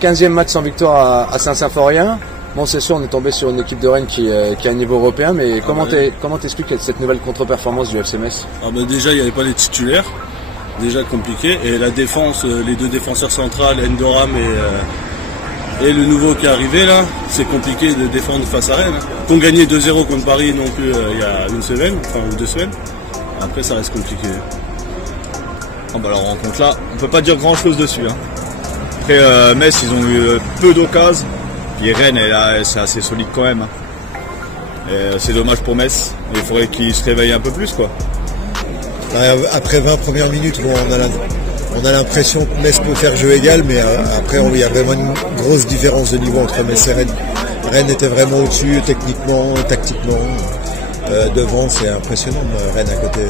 15e match sans victoire à Saint-Symphorien. Bon, c'est sûr, on est tombé sur une équipe de Rennes qui a un niveau européen, mais comment t'expliques cette nouvelle contre-performance du FC Metz? Déjà, il n'y avait pas les titulaires, déjà compliqué, et la défense, les deux défenseurs centrales, Endoram et le nouveau qui est arrivé là, c'est compliqué de défendre face à Rennes. On gagnait 2-0 contre Paris non plus il y a une semaine, ou 2 semaines. Après, ça reste compliqué. Alors, rencontre là, on peut pas dire grand chose dessus. Après, Metz, ils ont eu peu d'occasions. Et Rennes, c'est assez solide quand même. C'est dommage pour Metz. Il faudrait qu'ils se réveillent un peu plus, quoi. Après 20 premières minutes, bon, on a l'impression que Metz peut faire jeu égal, mais après, il y a vraiment une grosse différence de niveau entre Metz et Rennes. Rennes était vraiment au-dessus, techniquement, tactiquement. Devant, c'est impressionnant. Rennes à côté,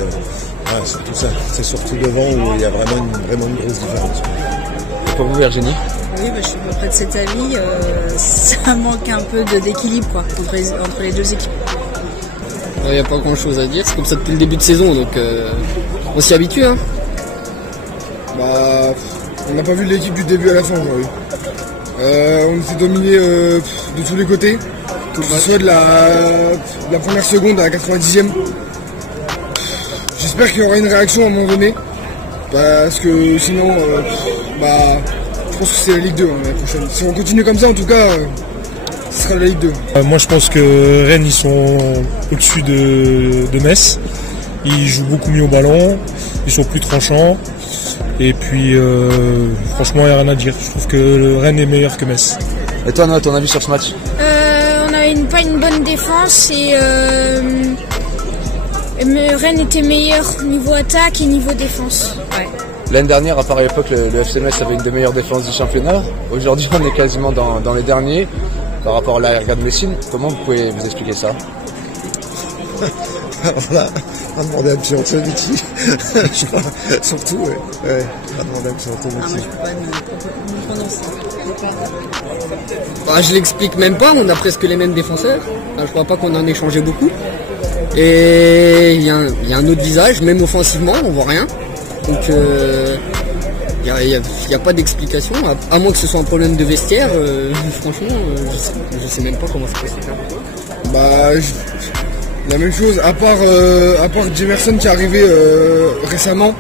surtout ça. C'est surtout devant où il y a vraiment une grosse différence. Et pour vous, Virginie? Oui, je suis à peu près de cet avis. Ça manque un peu d'équilibre entre les deux équipes. Il n'y a pas grand chose à dire, c'est comme ça depuis le début de saison, donc on s'y habitue. Hein. On n'a pas vu l'équipe du début à la fin aujourd'hui. On était dominé de tous les côtés, que ce soit de la première seconde à la 90e. J'espère qu'il y aura une réaction à un moment donné, parce que sinon, je pense que c'est la Ligue 2 l'année prochaine. Si on continue comme ça, en tout cas, ce sera la Ligue 2. Moi, je pense que Rennes, ils sont au-dessus de Metz. Ils jouent beaucoup mieux au ballon, ils sont plus tranchants. Et puis, franchement, il n'y a rien à dire. Je trouve que Rennes est meilleur que Metz. Et toi, Noah, ton avis sur ce match? On n'avait pas une bonne défense et Rennes était meilleur niveau attaque et niveau défense. Ouais. L'année dernière, à pareille époque, le FC Metz avait une des meilleures défenses du championnat. Aujourd'hui, on est quasiment dans les derniers par rapport à la Regarde Messine. Comment vous pouvez vous expliquer ça? Voilà, on va demander à M. Antonucci. Je crois, surtout, ouais. On va demander à M. Antonucci. Moi, je ne peux pas nous prononcer. Je l'explique même pas, on a presque les mêmes défenseurs. Je crois pas qu'on en ait changé beaucoup. Et il y a un autre visage, même offensivement, on voit rien. Donc il n'y a pas d'explication, à moins que ce soit un problème de vestiaire. Franchement, je sais même pas comment c'est possible. La même chose, à part Jemerson qui est arrivé récemment,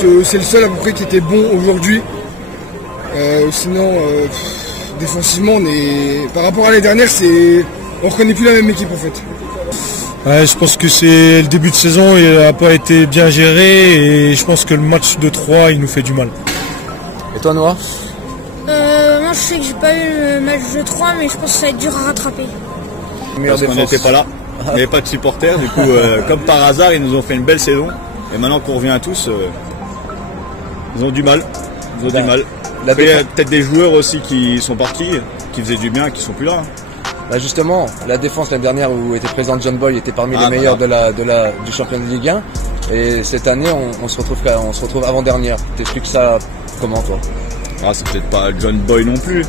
que c'est le seul à peu près qui était bon aujourd'hui. Sinon, défensivement, par rapport à l'année dernière, on ne reconnaît plus la même équipe en fait. Ouais, je pense que c'est le début de saison, il n'a pas été bien géré et je pense que le match de 3 il nous fait du mal. Et toi, Noah? Moi, je sais que j'ai pas eu le match de 3, mais je pense que ça va être dur à rattraper. Parce qu'on n'était pas là, il n'y avait pas de supporters, du coup, comme par hasard, ils nous ont fait une belle saison. Et maintenant qu'on revient à tous, ils ont du mal. Du mal. Il y a peut-être des joueurs aussi qui sont partis, qui faisaient du bien, qui sont plus là. Justement, la défense l'année dernière où était présent John Boy était parmi les meilleurs du championnat de Ligue 1. Et cette année, on se retrouve avant-dernière. T'expliques ça comment, toi? C'est peut-être pas John Boy non plus.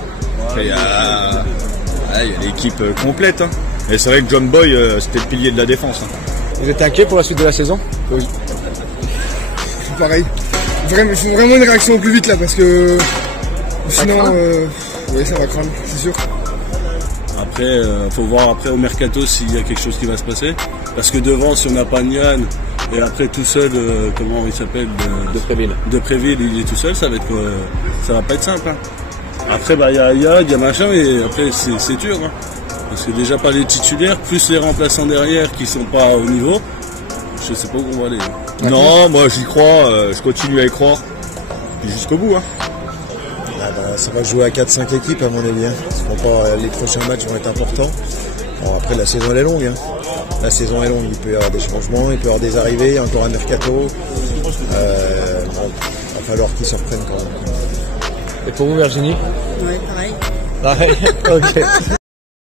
Il y a l'équipe complète. Et c'est vrai que John Boy, c'était le pilier de la défense. Vous êtes inquiet pour la suite de la saison? Oui. Pareil. Il faut vraiment une réaction au plus vite là, parce que sinon, oui, ça va craindre, c'est sûr. Après, faut voir après au mercato s'il y a quelque chose qui va se passer. Parce que devant, si on n'a pas Nian, et après tout seul, comment il s'appelle, De Préville, il est tout seul, ça va pas être simple. Hein. Après, il y a Yad, il y a machin, et après c'est dur. Hein. Parce que déjà pas les titulaires, plus les remplaçants derrière qui sont pas au niveau, je sais pas où on va aller. Non, moi j'y crois, je continue à y croire. Jusqu'au bout. Hein. Ça va jouer à 4-5 équipes à mon avis. Hein. Les prochains matchs vont être importants. Alors après, la saison elle est longue. Hein. La saison est longue, il peut y avoir des changements, il peut y avoir des arrivées, encore un mercato. Il va falloir qu'ils se reprennent quand même. Et pour vous, Virginie? Oui, pareil. Pareil. Ok.